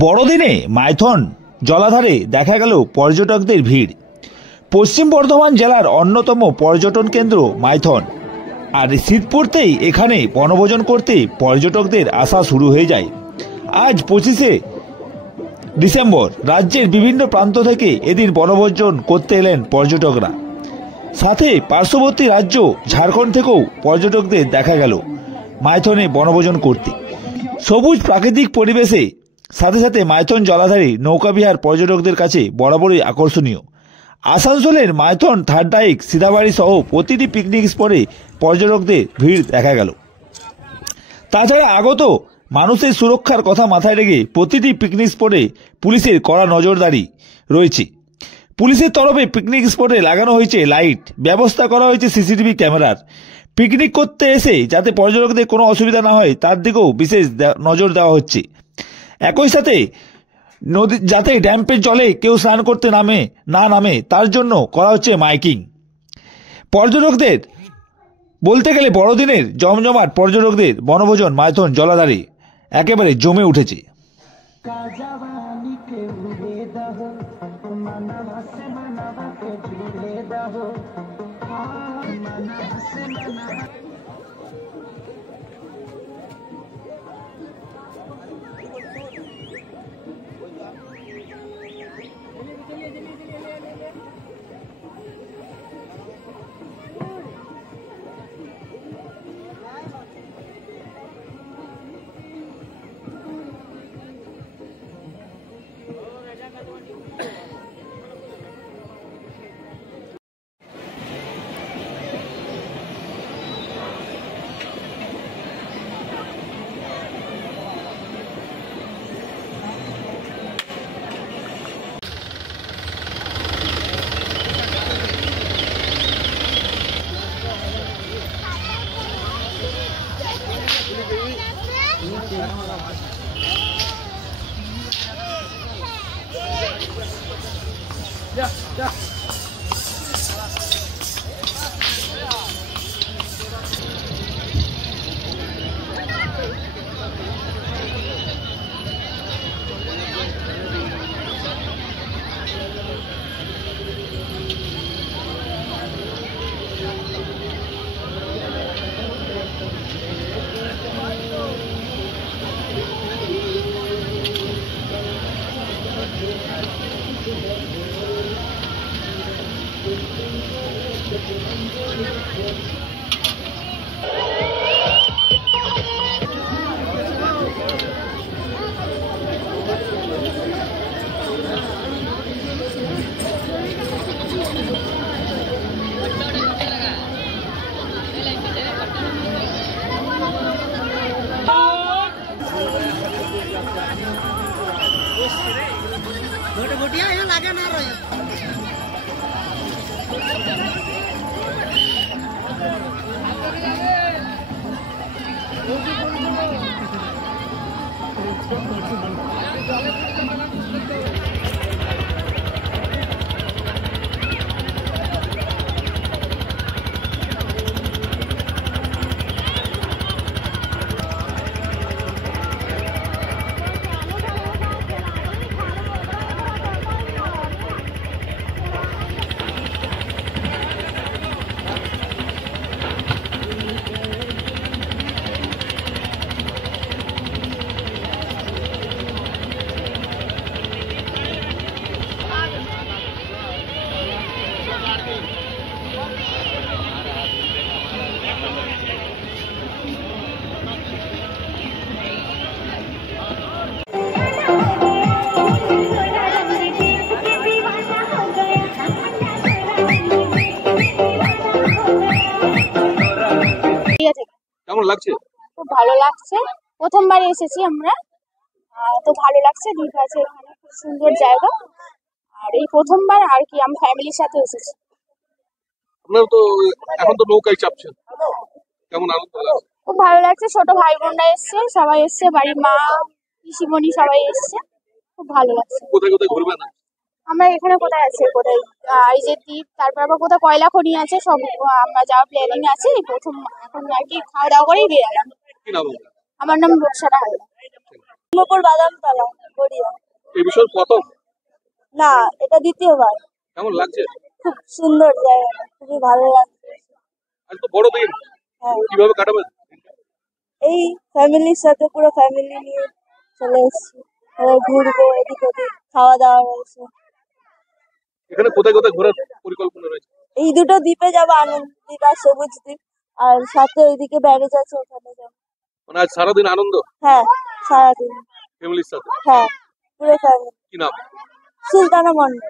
বড়দিনে মাইথন জলাধারে দেখা গেল পর্যটকদের ভিড়। পশ্চিম বর্ধমান জেলার অন্যতম পর্যটন কেন্দ্র মাইথন, আর শীত পড়তেই এখানে বনভোজন করতে পর্যটকদের আসা শুরু হয়ে যায়। আজ 25শে ডিসেম্বর রাজ্যের বিভিন্ন প্রান্ত থেকে এদিন বনভোজন করতে এলেন পর্যটকরা। সাথে পার্শ্ববর্তী রাজ্য ঝাড়খণ্ড থেকেও পর্যটকদের দেখা গেল মাইথনে বনভোজন করতে। সবুজ প্রাকৃতিক পরিবেশে সাথে সাথে মাইথন জলাধারে নৌকাবিহার পর্যটকদের কাছে বরাবরই আকর্ষণীয়। আসানসোলের মাইথন, থার্ডাইক, সিধাবাড়ি সহ প্রতিটি পিকনিক স্পটে পর্যটকদের ভিড় দেখা গেল। তাছাড়া আগত মানুষের সুরক্ষার কথা মাথায় রেখে প্রতিটি পিকনিক স্পটে পুলিশের কড়া নজরদারি রয়েছে। পুলিশের তরফে পিকনিক স্পটে লাগানো হয়েছে লাইট, ব্যবস্থা করা হয়েছে সিসিটিভি ক্যামেরার। পিকনিক করতে এসে যাতে পর্যটকদের কোনো অসুবিধা না হয় তার দিকেও বিশেষ নজর দেওয়া হচ্ছে। একই সাথে নদী যাতে ড্যাম্পের জলে কেউ স্নান করতে নামে তার জন্য করা হচ্ছে মাইকিং। পর্যটকদের বলতে গেলে বড়দিনের জমজমাট পর্যটকদের বনভোজন মাইথন জলাধারে একেবারে জমে উঠেছে। কেমন লাগছে? খুব ভালো লাগছে, প্রথমবার এসেছি আমরা, তো ভালো লাগছে। দ্বীপ আছে এখানে, খুব সুন্দর জায়গা। আর এই প্রথমবার আর কি আমি ফ্যামিলির সাথে এসেছি। আপনারা তো এখন তো নৌকায় চাপছেন, কেমন আনন্দ লাগছে? খুব ভালো লাগছে, ছোট ভাই বোনরা এসছে, সবাই এসছে, বাড়ির মা পিসিমণি সবাই এসছে, খুব ভালো লাগছে। কোথায় কোথায় ঘুরবেন? আমরা এখানে কোথায় আছে, কোথায় এই যে দ্বীপ, তারপর আবার কোথায় কয়লা খনি আছে, সব আমরা যাওয়ার প্ল্যানিং আছে। প্রথম এখন আর কি খাওয়া দাওয়া করেই বেরোলাম। কি নাম? আমার নাম রূপসারা হালদার। মোপর বাদামতলা গড়িয়া। এই বিষয় প্রথম না, এটা দ্বিতীয়বার। কেমন লাগছে? খুব সুন্দর জায়গা, খুবই ভালো লাগছে। আজ তো বড় দিন, হ্যাঁ, কিভাবে কাটাবেন? এই ফ্যামিলির সাথে পুরো ফ্যামিলি নিয়ে চলে এসেছি। এবার ঘুরবো এদিক ওদিক, খাওয়া দাওয়া রয়েছে। এখানে কোথায় কোথায় ঘোরার পরিকল্পনা রয়েছে? এই দুটো দ্বীপে যাবো, আনন্দ দ্বীপ আর সবুজ দ্বীপ। আর সাথে ওইদিকে ব্যারেজ আছে, ওখানে যাবো। মানে আজ সারাদিন আনন্দ হ্যাঁ, সারাদিন। ফ্যামিলির সাথে। হ্যাঁ, পুরো ফ্যামিলি। কি নাম? সুলতানা মন্ডল।